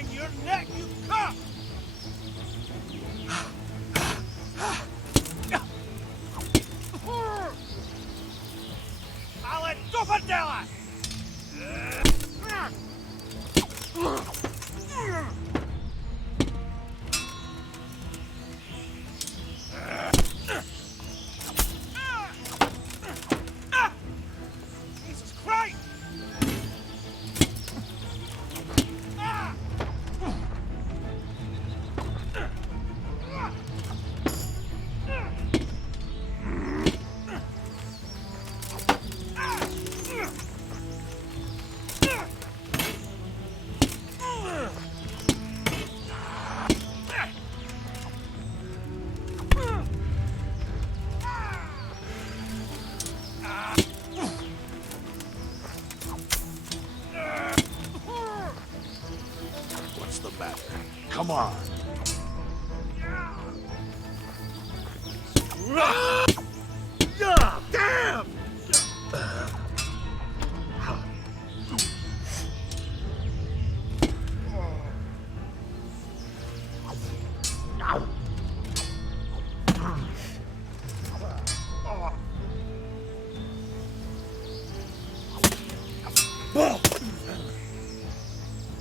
bring your neck, you cunt! Ale do prdele! Jesus Christ! What's the matter? Come on. Damn!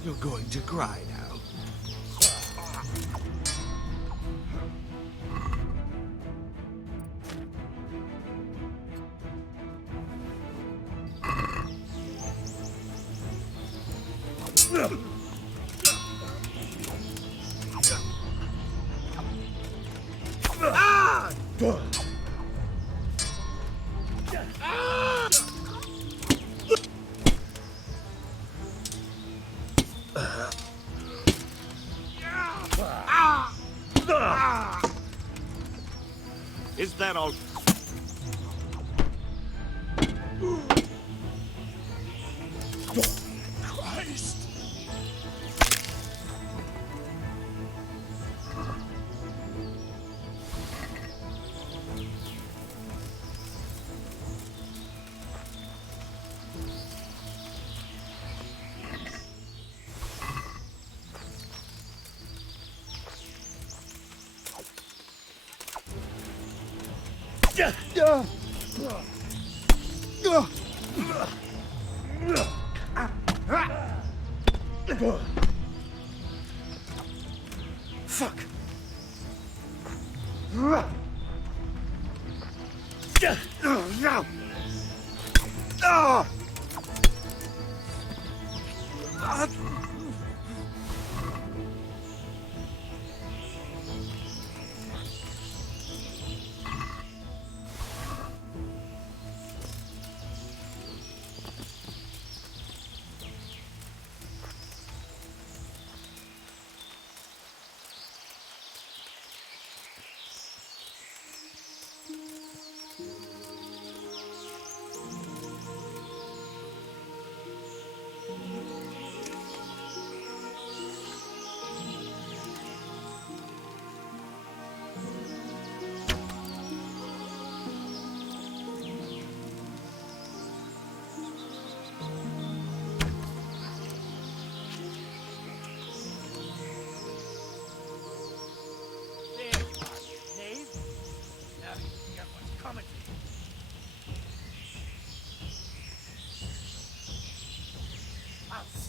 You're going to cry now. Is that all? Christ! Fuck. No.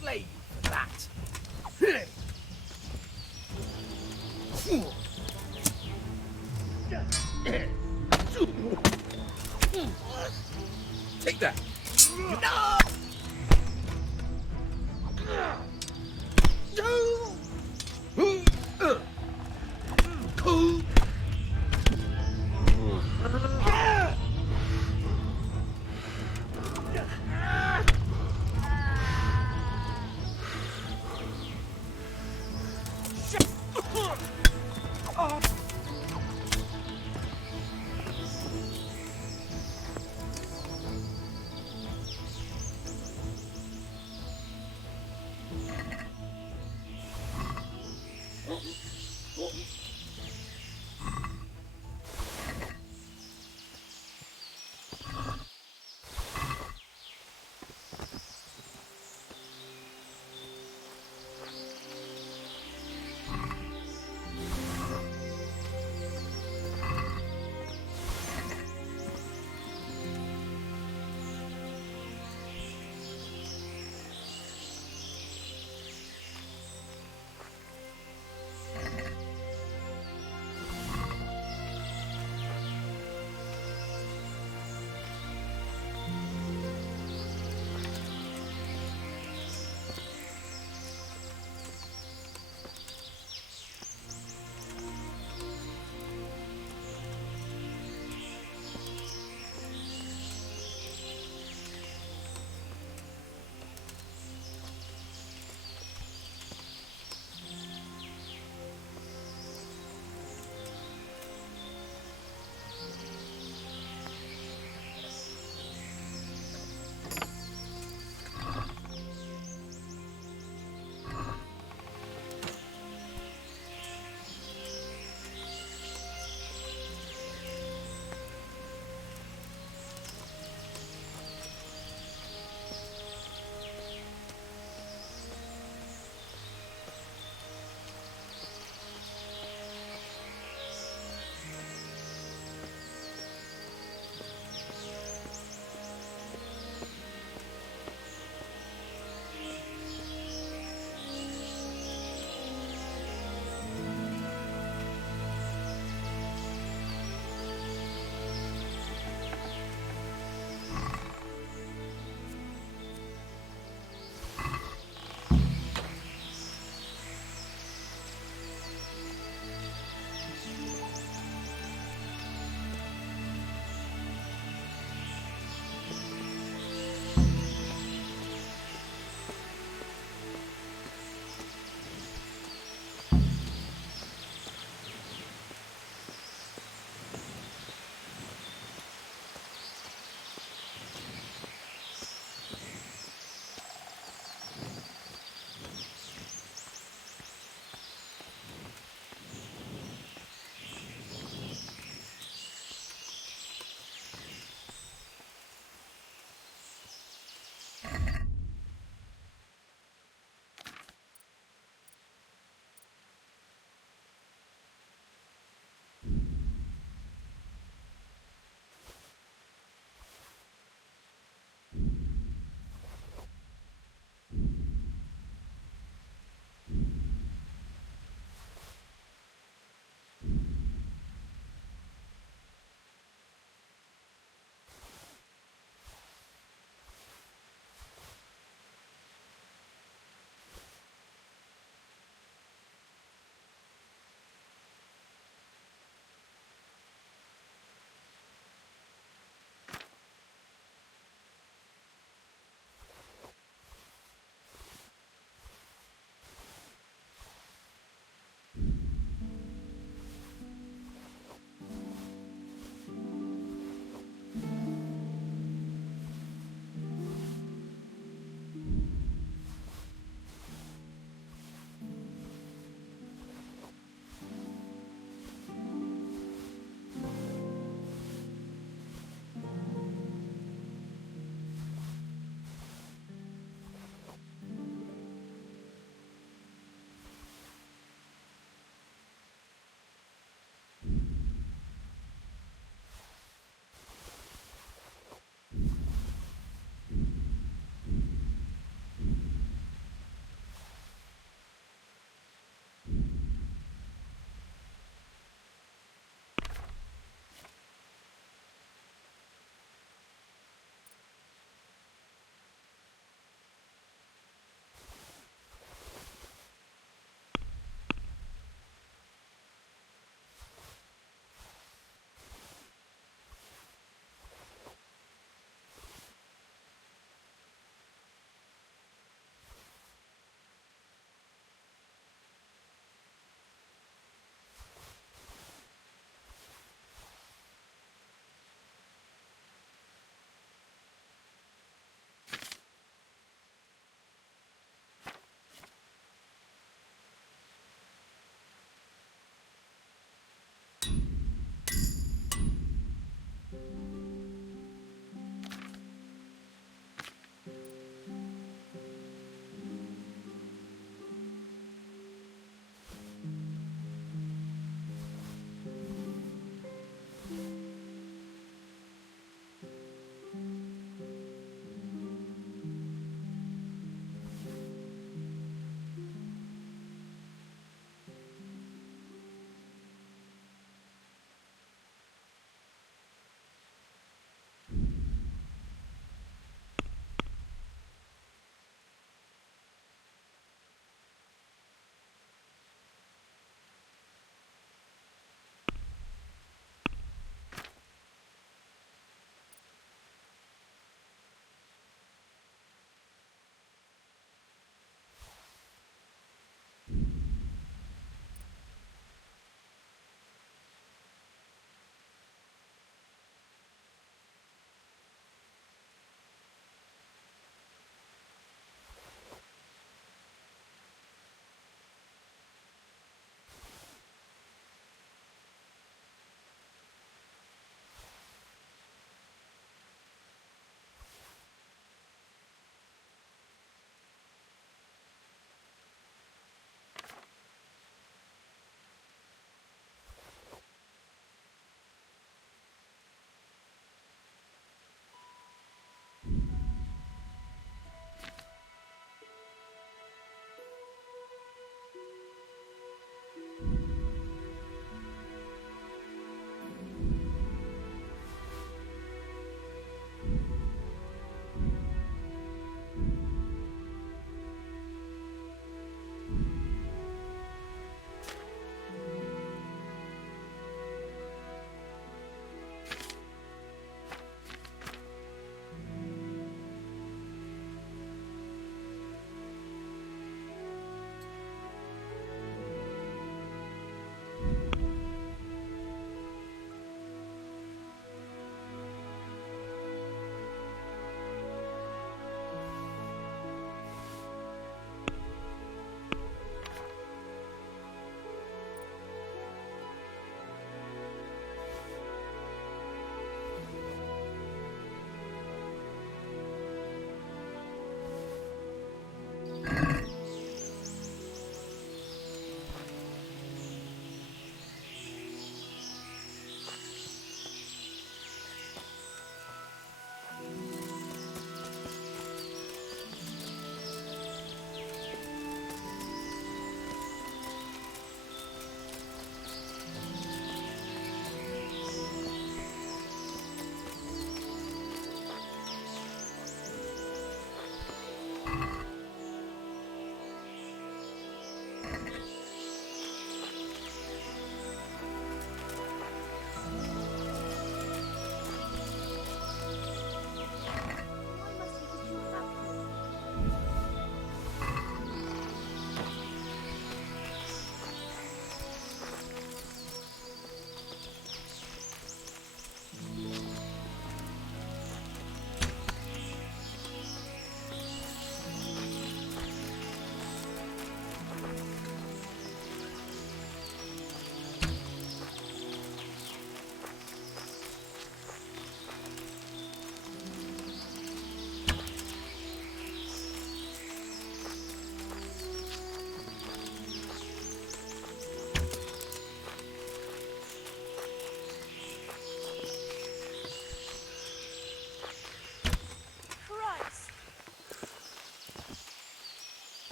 Slay you for that. Take that. No!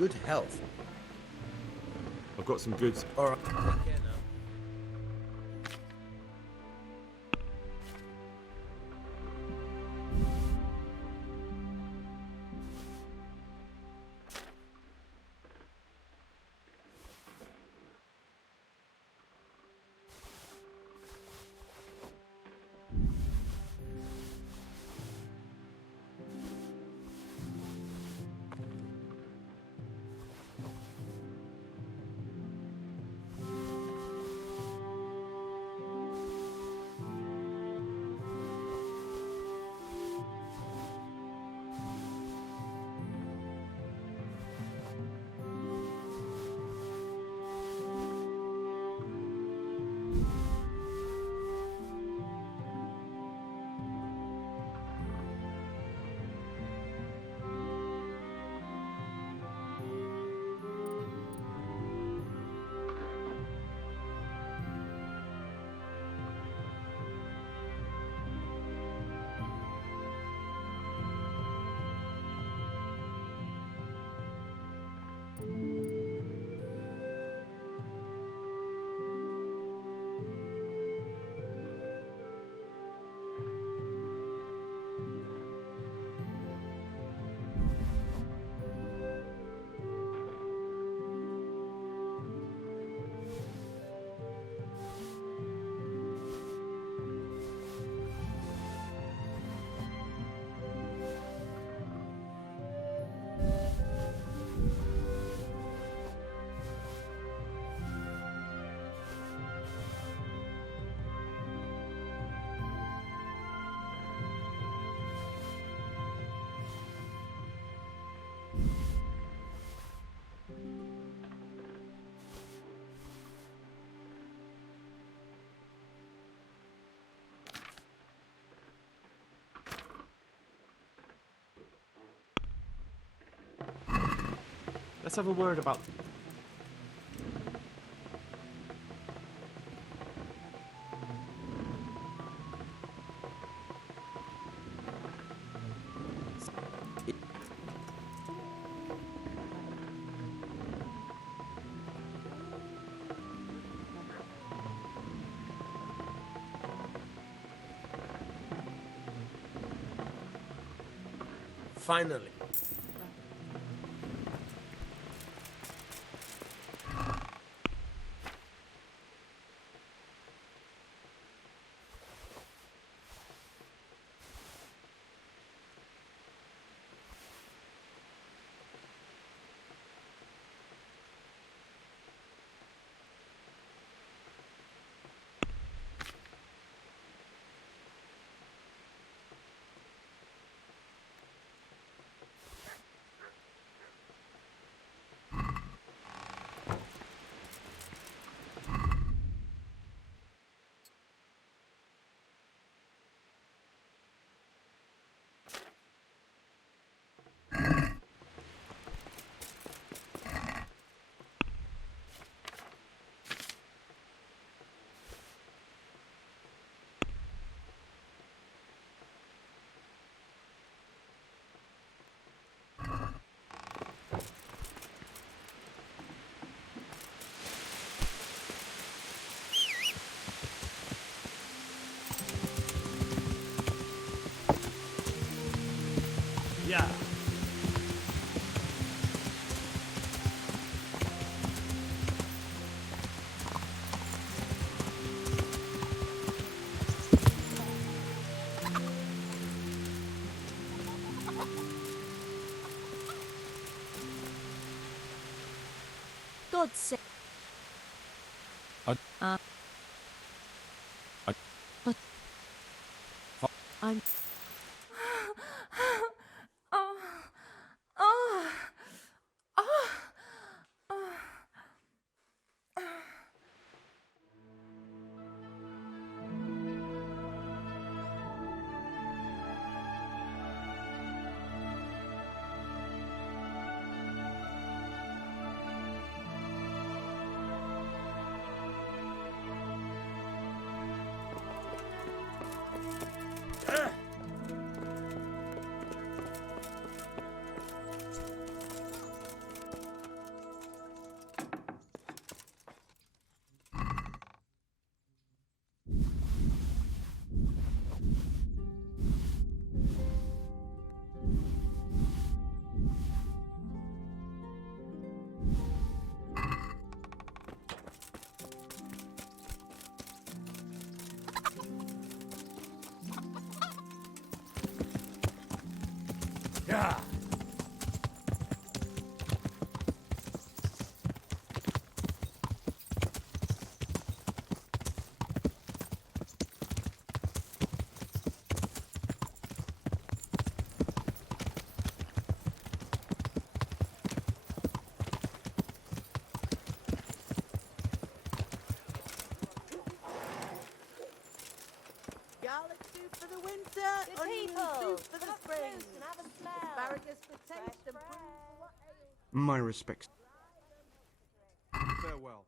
good health. I've got some goods. Alright. Let's have a word about... Finally. Yeah. God save. I'm. Oh. Oh. Oh. Garlic soup for the winter, onion soup for the spring. Asparagus for taste and prunes for what ails. My respects. Farewell.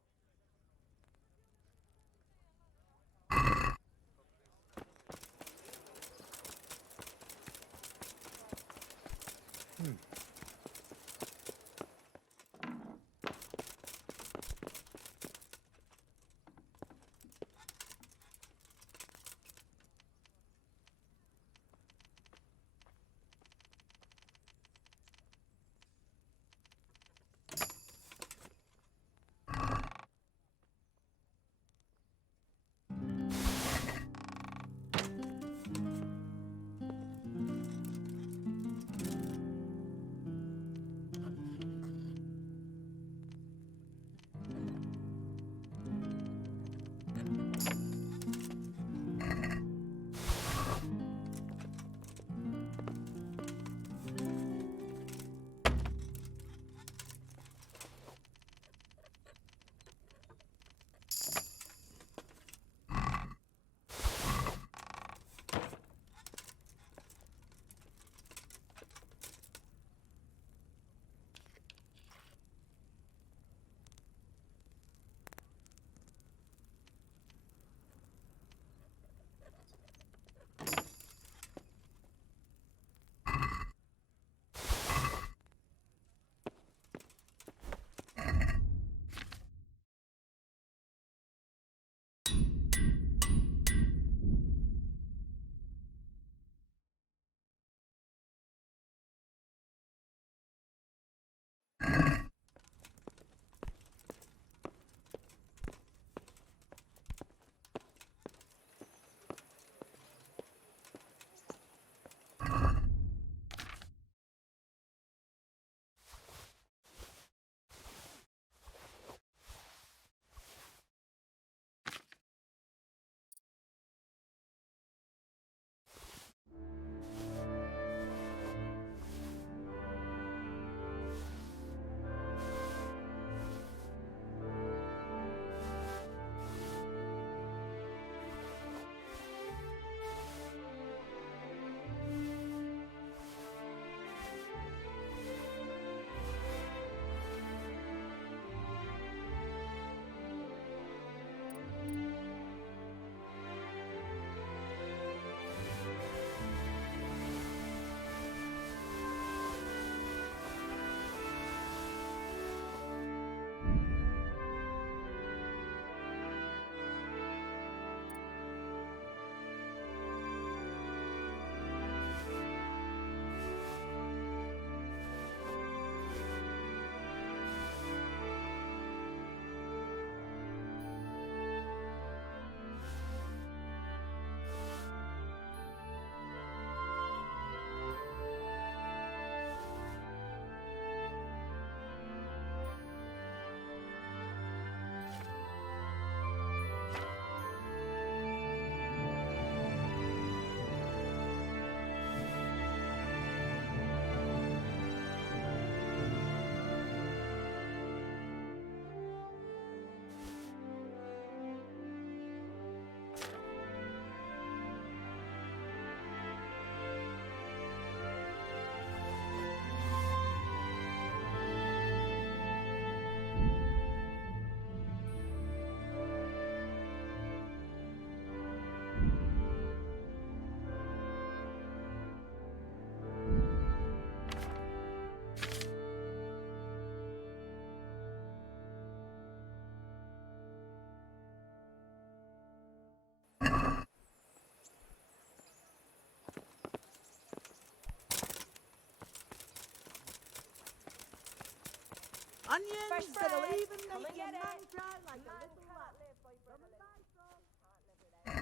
Onions that'll even make your man dry like a little rat.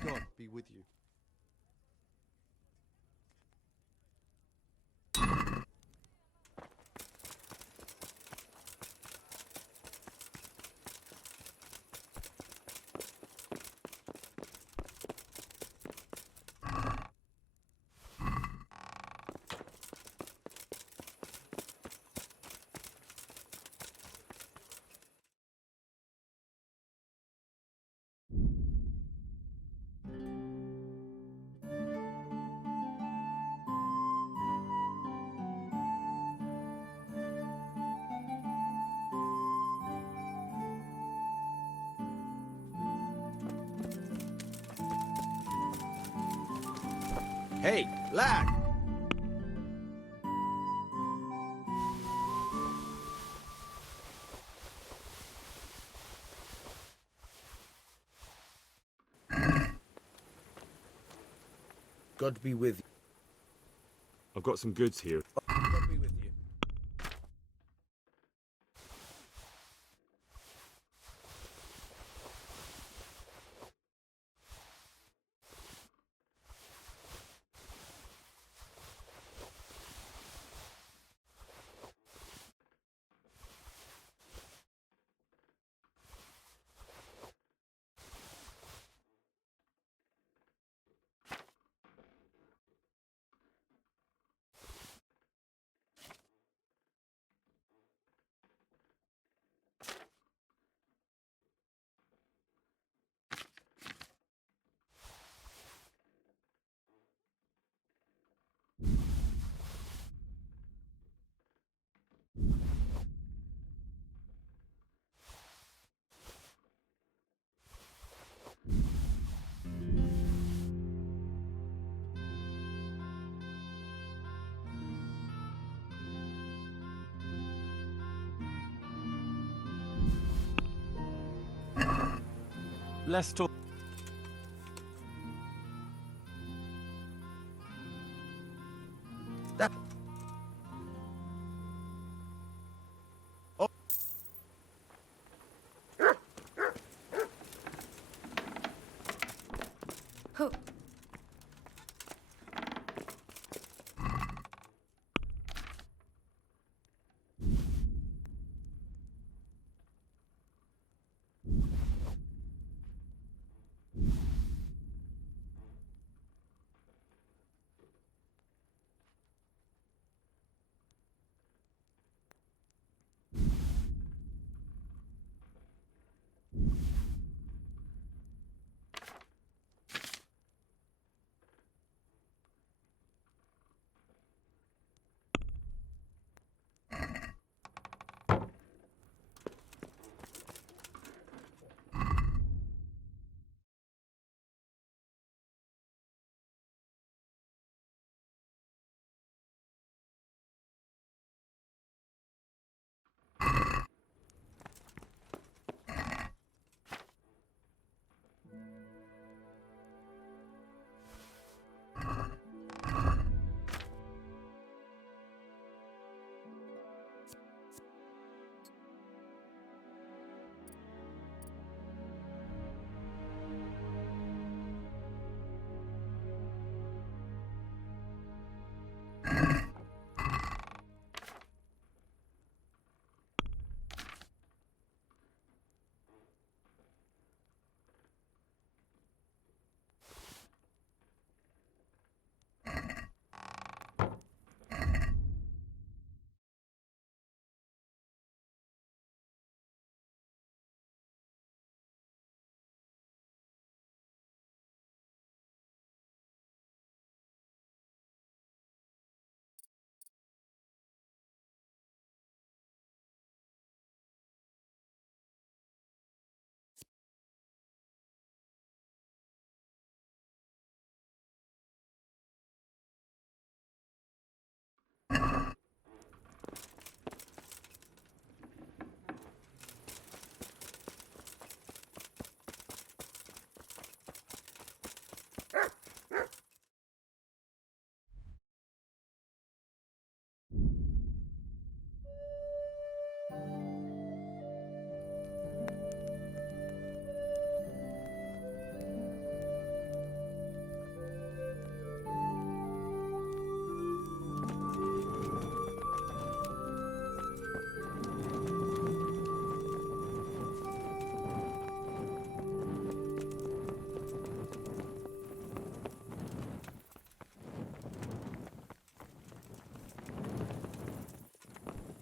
God be with you. Hey, lad! God be with you. I've got some goods here. God be with you. Let's talk. That... Oh. Huh.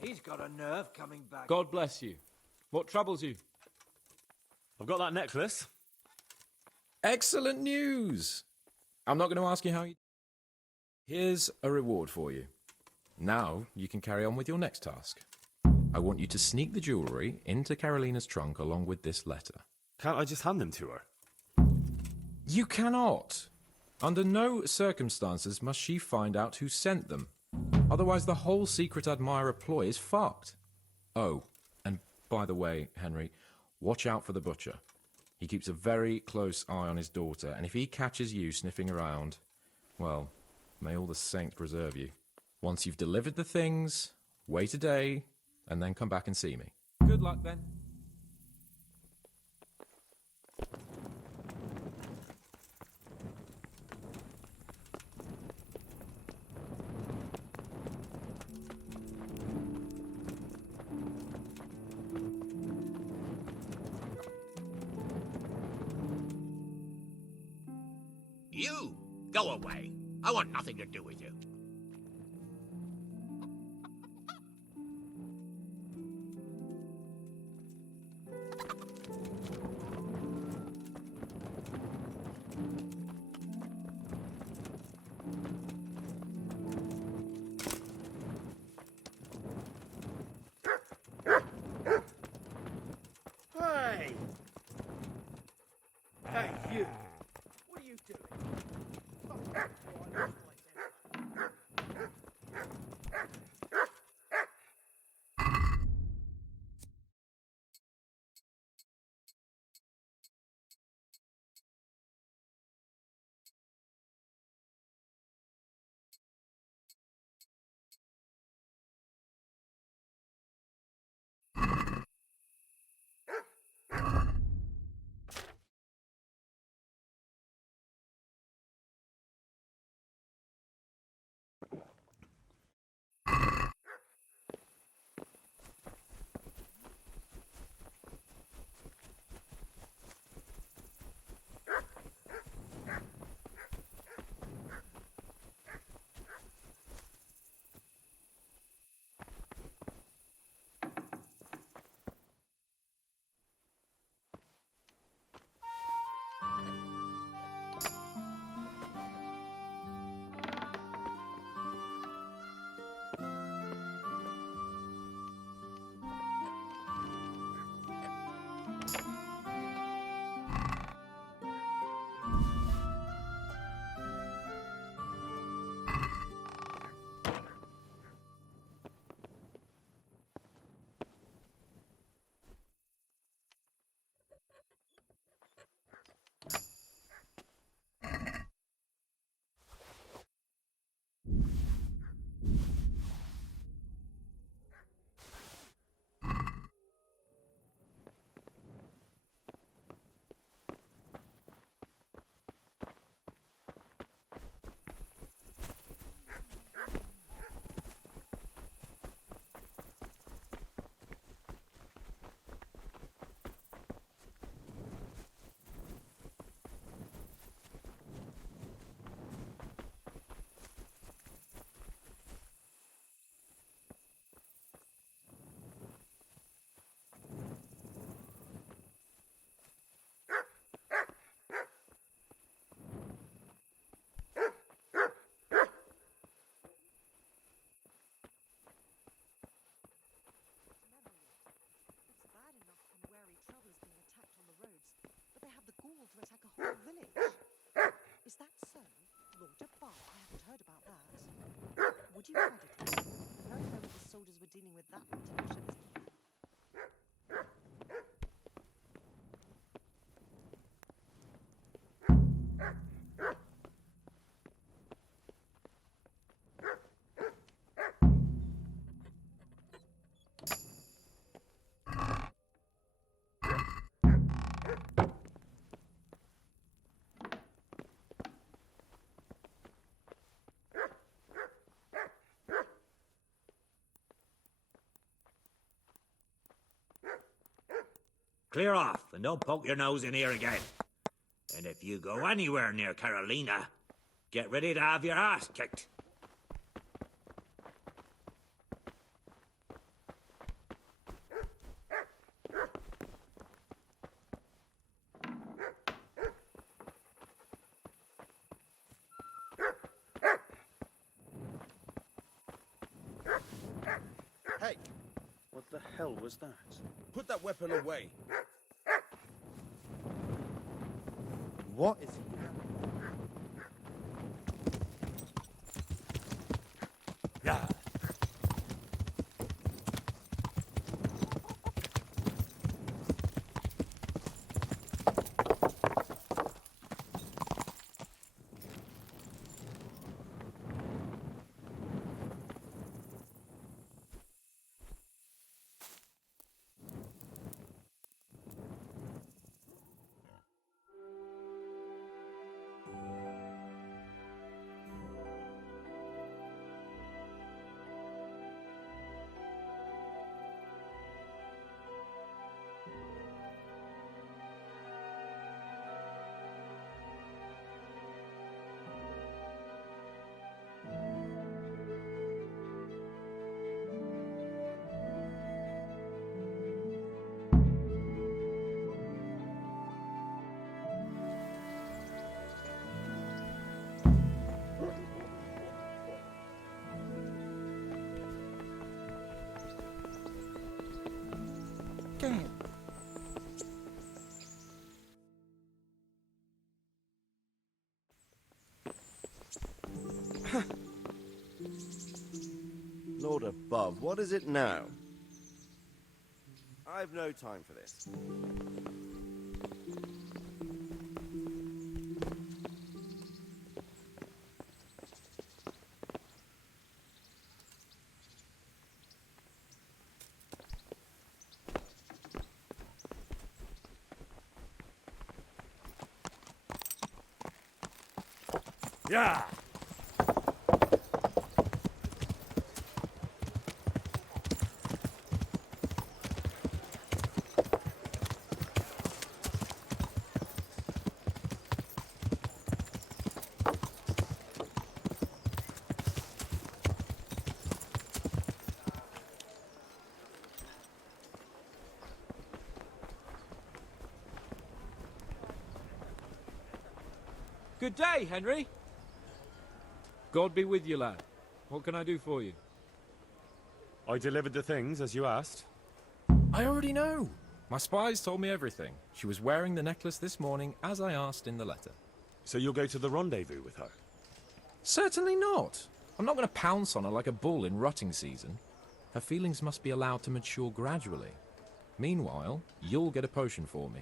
He's got a nerve coming back. God bless you. What troubles you? I've got that necklace. Excellent news! I'm not going to ask you how you... Here's a reward for you. Now you can carry on with your next task. I want you to sneak the jewellery into Carolina's trunk along with this letter. Can't I just hand them to her? You cannot! Under no circumstances must she find out who sent them. Otherwise, the whole secret admirer ploy is fucked. Oh, and by the way, Henry, watch out for the butcher. He keeps a very close eye on his daughter, and if he catches you sniffing around, well, may all the saints preserve you. Once you've delivered the things, wait a day, and then come back and see me. Good luck then. You, go away. I want nothing to do with you. Hey! Hey, you! What are you doing? To attack a whole village. Is that so? Lord Jabbar, I haven't heard about that. Would you credit me? I don't know if the soldiers were dealing with that protection. Clear off and don't poke your nose in here again. And if you go anywhere near Carolina, get ready to have your ass kicked. Hey! What the hell was that? Put that weapon away. What is it? Lord above, what is it now? I've no time for this. Yeah! Good day, Henry. God be with you, lad. What can I do for you? I delivered the things as you asked. I already know. My spies told me everything. She was wearing the necklace this morning, as I asked in the letter. So you'll go to the rendezvous with her? Certainly not. I'm not going to pounce on her like a bull in rutting season. Her feelings must be allowed to mature gradually. Meanwhile, you'll get a potion for me.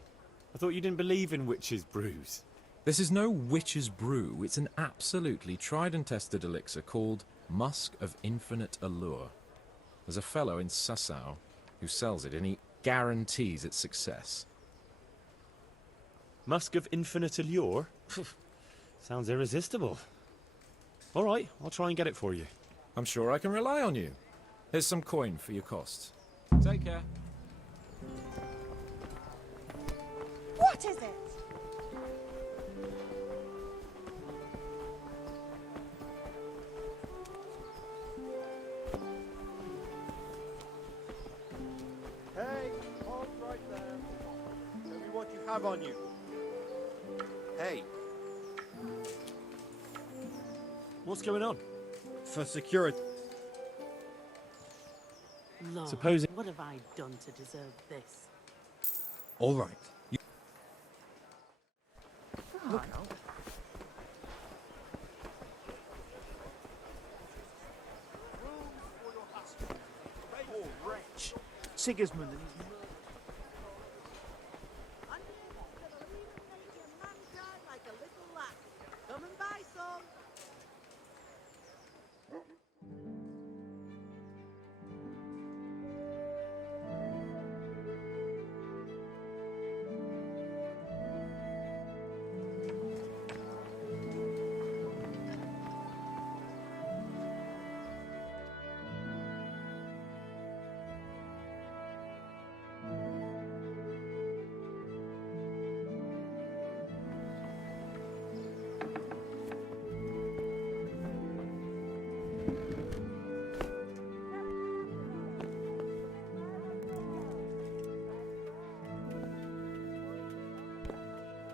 I thought you didn't believe in witches' brews. This is no witch's brew. It's an absolutely tried and tested elixir called Musk of Infinite Allure. There's a fellow in Sasau who sells it, and he guarantees its success. Musk of Infinite Allure? Sounds irresistible. All right, I'll try and get it for you. I'm sure I can rely on you. Here's some coin for your costs. Take care. What is it? Hey, hold right there. Tell me what you have on you. Hey, What's going on? for security. Lord, Supposing- what have I done to deserve this? All right. Look, Poor wretch. Sigismund and his like a little lass. Come and buy some.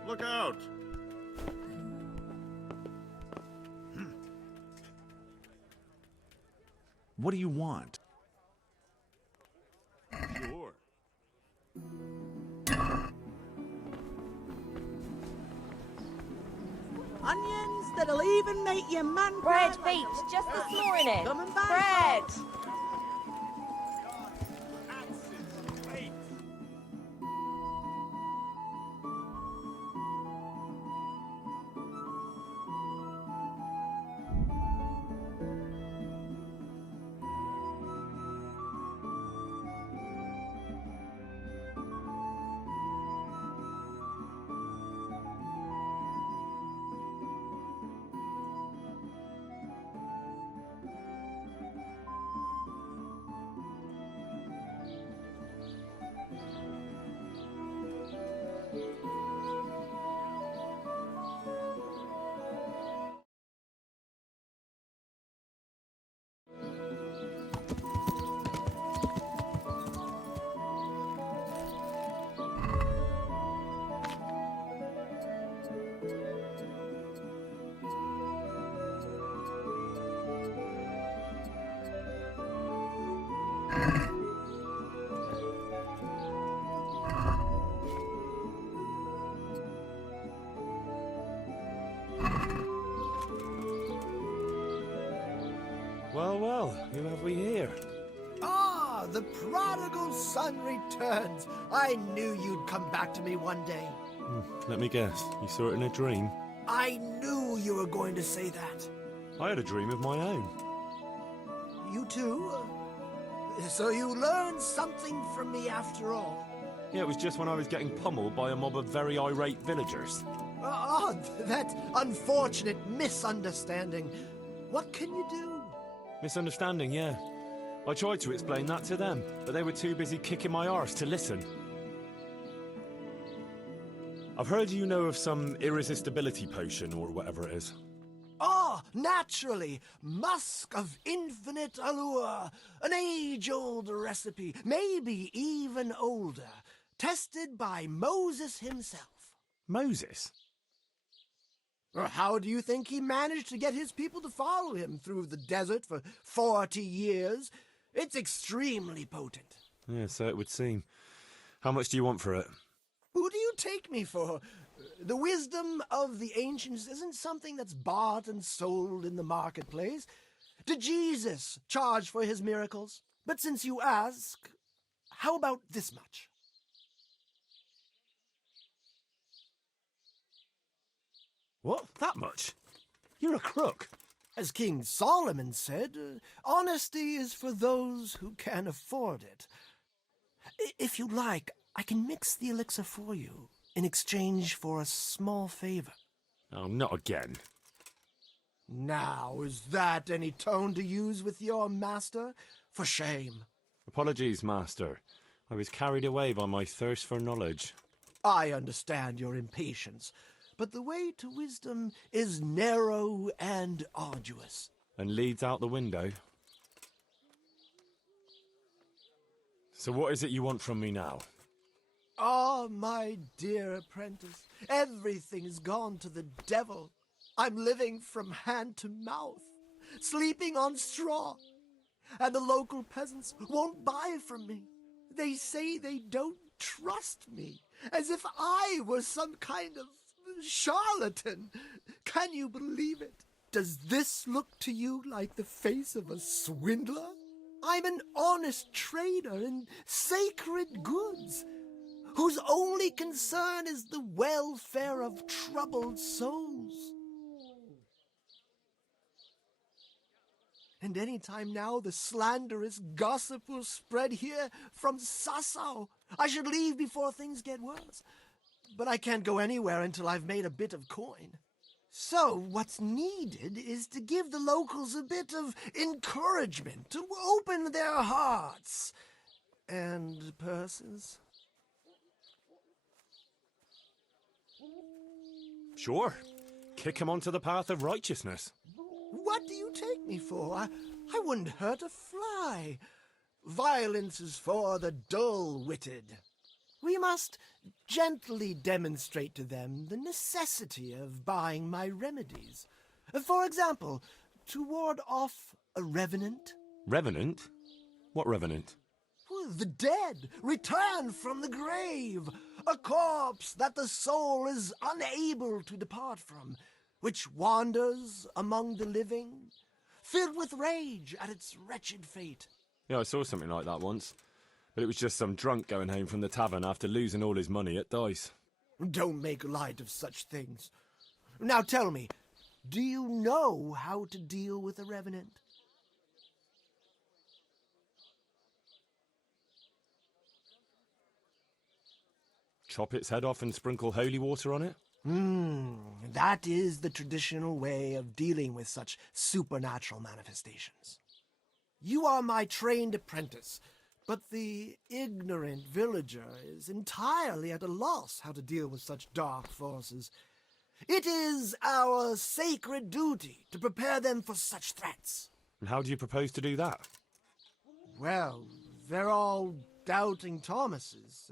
Look out! What do you want? Sure. Onions that'll even make your man Bread cry like beat, a just little this rat. morning. Come and buy Bread. some. Well, well, who have we here? Ah, the prodigal son returns. I knew you'd come back to me one day. Let me guess, you saw it in a dream? I knew you were going to say that. I had a dream of my own. You too? So you learned something from me after all? Yeah, it was just when I was getting pummeled by a mob of very irate villagers. Oh, that unfortunate misunderstanding. What can you do? Misunderstanding, yeah. I tried to explain that to them, but they were too busy kicking my arse to listen. I've heard you know of some irresistibility potion or whatever it is. Ah, naturally. Musk of infinite allure. An age-old recipe, maybe even older. Tested by Moses himself. Moses? How do you think he managed to get his people to follow him through the desert for 40 years? It's extremely potent. Yeah, so it would seem. How much do you want for it? Who do you take me for? The wisdom of the ancients isn't something that's bought and sold in the marketplace. Did Jesus charge for his miracles? But since you ask, how about this much? What? That much? You're a crook. As King Solomon said, honesty is for those who can afford it. If you like, I can mix the elixir for you in exchange for a small favor. Oh, not again. Now, is that any tone to use with your master? For shame. Apologies, master. I was carried away by my thirst for knowledge. I understand your impatience, but the way to wisdom is narrow and arduous. And leads out the window. So what is it you want from me now? Ah, my dear apprentice, everything's gone to the devil. I'm living from hand to mouth, sleeping on straw, and the local peasants won't buy from me. They say they don't trust me, as if I were some kind of charlatan. Can you believe it? Does this look to you like the face of a swindler? I'm an honest trader in sacred goods, whose only concern is the welfare of troubled souls. And any time now the slanderous gossip will spread here from Sassau. I should leave before things get worse. But I can't go anywhere until I've made a bit of coin. So what's needed is to give the locals a bit of encouragement, to open their hearts and purses. Sure. Kick him onto the path of righteousness. What do you take me for? I wouldn't hurt a fly. Violence is for the dull-witted. We must gently demonstrate to them the necessity of buying my remedies. For example, to ward off a revenant. Revenant? What revenant? The dead, returned from the grave. A corpse that the soul is unable to depart from, which wanders among the living, filled with rage at its wretched fate. Yeah, I saw something like that once. But it was just some drunk going home from the tavern after losing all his money at dice. Don't make light of such things. Now tell me, do you know how to deal with a revenant? Chop its head off and sprinkle holy water on it? That is the traditional way of dealing with such supernatural manifestations. You are my trained apprentice, but the ignorant villager is entirely at a loss how to deal with such dark forces. It is our sacred duty to prepare them for such threats. And how do you propose to do that? Well, they're all doubting Thomases.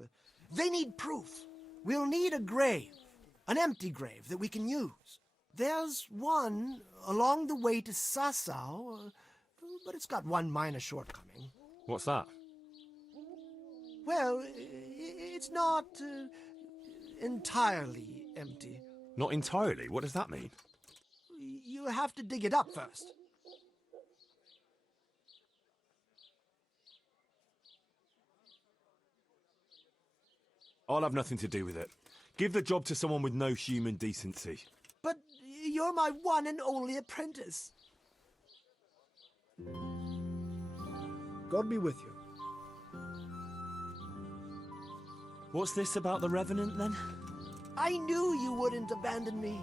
They need proof. We'll need a grave, an empty grave that we can use. There's one along the way to Sassau, but it's got one minor shortcoming. What's that? Well, it's not entirely empty. Not entirely? What does that mean? You have to dig it up first. I'll have nothing to do with it. Give the job to someone with no human decency. But you're my one and only apprentice. God be with you. What's this about the Revenant, then? I knew you wouldn't abandon me.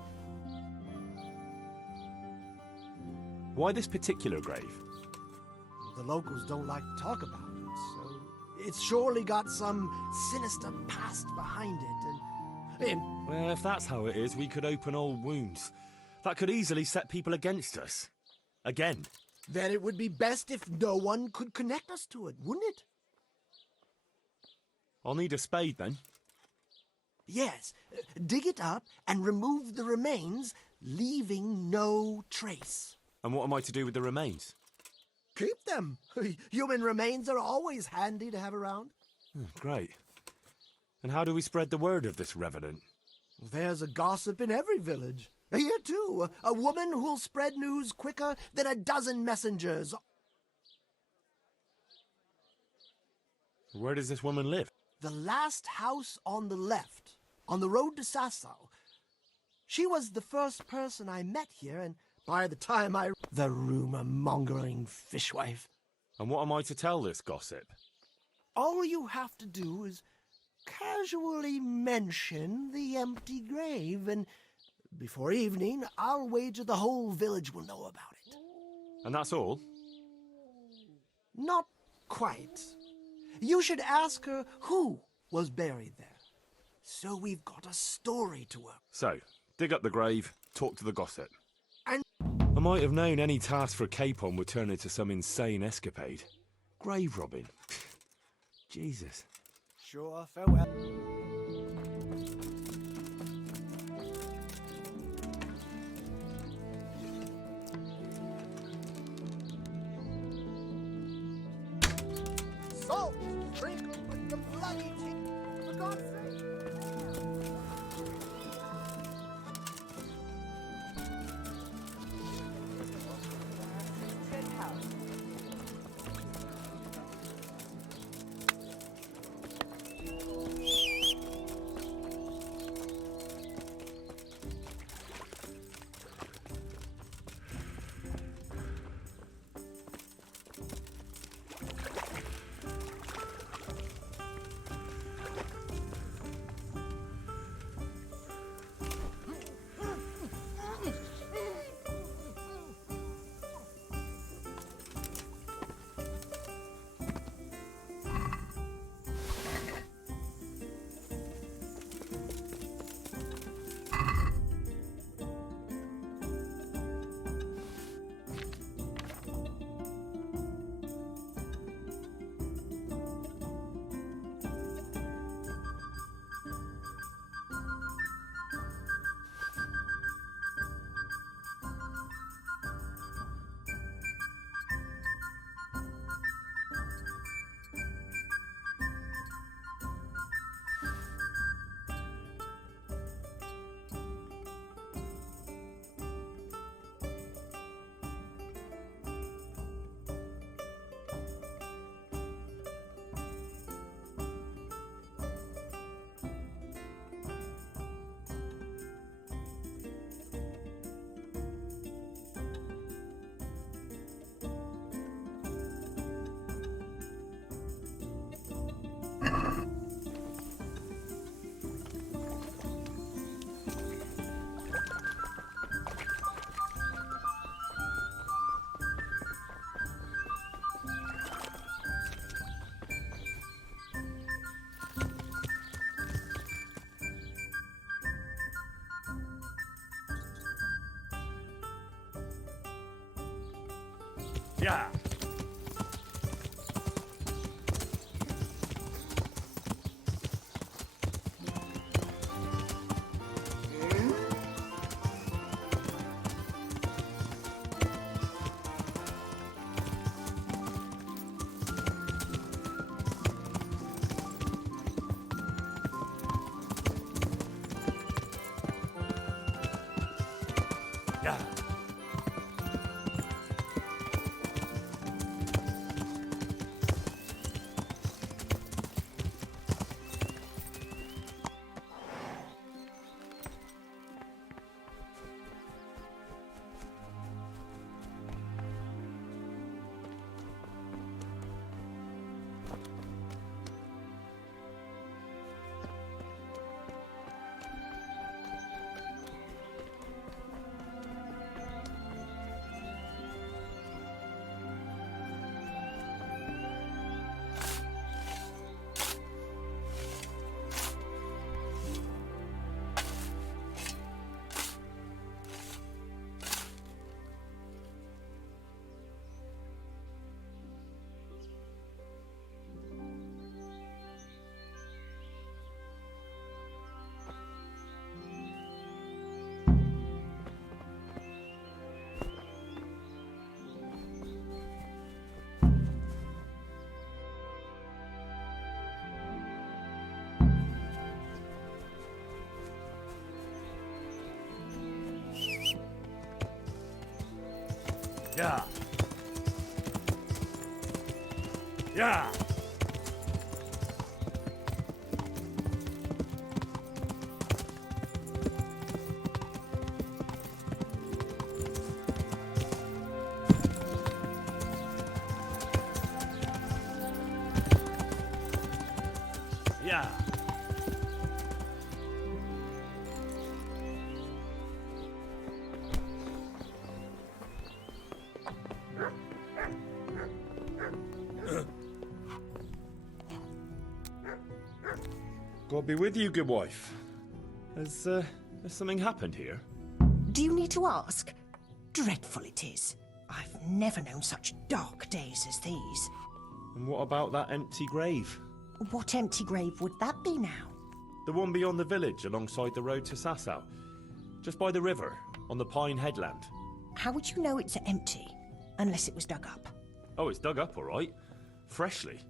Why this particular grave? The locals don't like to talk about it, so it's surely got some sinister past behind it, and Well, if that's how it is, we could open old wounds. That could easily set people against us. Again. then it would be best if no one could connect us to it, wouldn't it? I'll need a spade, then. Yes, dig it up and remove the remains, leaving no trace. And what am I to do with the remains? Keep them. Human remains are always handy to have around. Great. And how do we spread the word of this Revenant? There's a gossip in every village. Here, too, a woman who'll spread news quicker than a dozen messengers. Where does this woman live? The last house on the left, on the road to Sasau. She was the first person I met here, and by the time the rumor-mongering fishwife. And what am I to tell this gossip? All you have to do is casually mention the empty grave, and before evening, I'll wager the whole village will know about it. And that's all? Not quite. You should ask her who was buried there. So we've got a story to work. So, dig up the grave, talk to the gossip. And I might have known any task for Capon would turn into some insane escapade. Grave robbing. Jesus. Sure, farewell. Salt sprinkled with the bloody tea. For God's sake. Yeah. Yeah. Yeah. Yeah. God be with you, good wife. Has something happened here? Do you need to ask? Dreadful it is. I've never known such dark days as these. And what about that empty grave? What empty grave would that be now? The one beyond the village, alongside the road to Sasau. Just by the river, on the Pine Headland. How would you know it's empty? Unless it was dug up. Oh, it's dug up, all right. Freshly.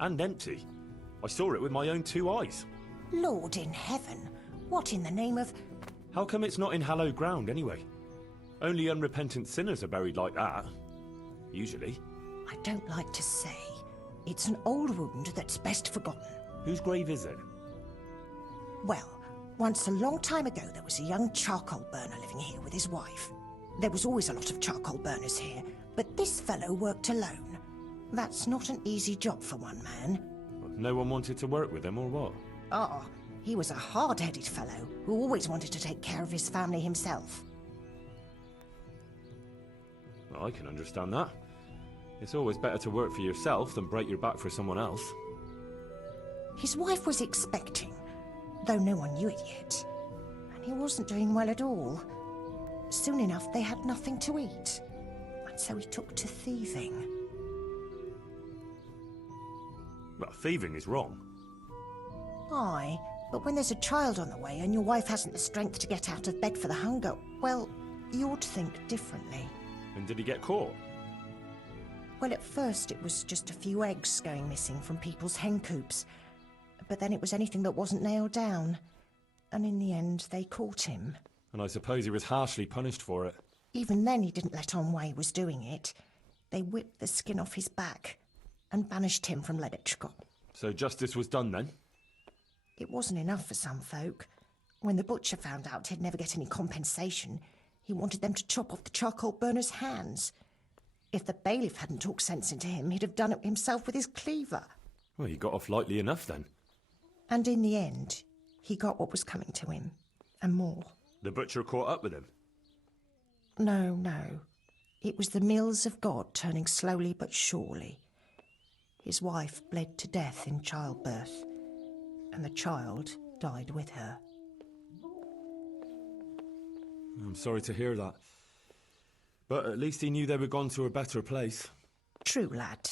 And empty. I saw it with my own 2 eyes. Lord in heaven, what in the name of... How come it's not in hallowed ground, anyway? Only unrepentant sinners are buried like that. Usually. I don't like to say. It's an old wound that's best forgotten. Whose grave is it? Well, once a long time ago there was a young charcoal burner living here with his wife. There was always a lot of charcoal burners here, but this fellow worked alone. That's not an easy job for one man. No one wanted to work with him, or what? Oh, he was a hard-headed fellow who always wanted to take care of his family himself. Well, I can understand that. It's always better to work for yourself than break your back for someone else. His wife was expecting, though no one knew it yet. And he wasn't doing well at all. Soon enough, they had nothing to eat. And so he took to thieving. Well, thieving is wrong. Aye, but when there's a child on the way and your wife hasn't the strength to get out of bed for the hunger, well, you ought to think differently. And did he get caught? Well, at first it was just a few eggs going missing from people's hen coops. But then it was anything that wasn't nailed down. And in the end, they caught him. And I suppose he was harshly punished for it. Even then he didn't let on why he was doing it. They whipped the skin off his back and banished him from Leditchcott. So justice was done then? It wasn't enough for some folk. When the butcher found out he'd never get any compensation, he wanted them to chop off the charcoal burner's hands. If the bailiff hadn't talked sense into him, he'd have done it himself with his cleaver. Well, he got off lightly enough then. And in the end, he got what was coming to him, and more. The butcher caught up with him? No. It was the mills of God turning slowly but surely. His wife bled to death in childbirth, and the child died with her. I'm sorry to hear that. But at least he knew they were gone to a better place. True, lad.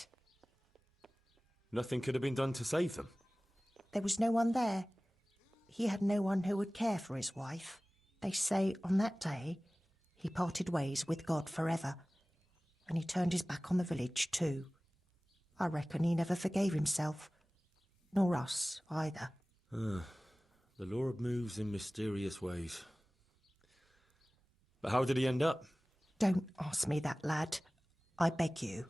Nothing could have been done to save them. There was no one there. He had no one who would care for his wife. They say on that day he parted ways with God forever, and he turned his back on the village too. I reckon he never forgave himself, nor us either. The Lord moves in mysterious ways. But how did he end up? Don't ask me that, lad. I beg you.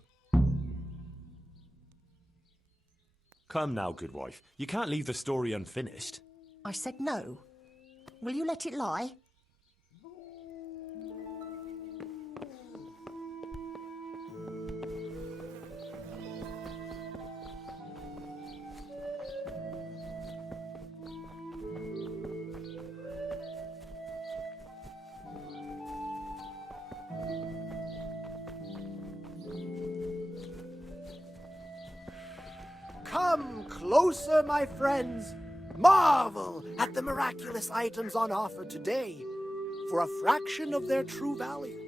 Come now, good wife. You can't leave the story unfinished. I said no. Will you let it lie? Come closer, my friends. Marvel at the miraculous items on offer today for a fraction of their true value.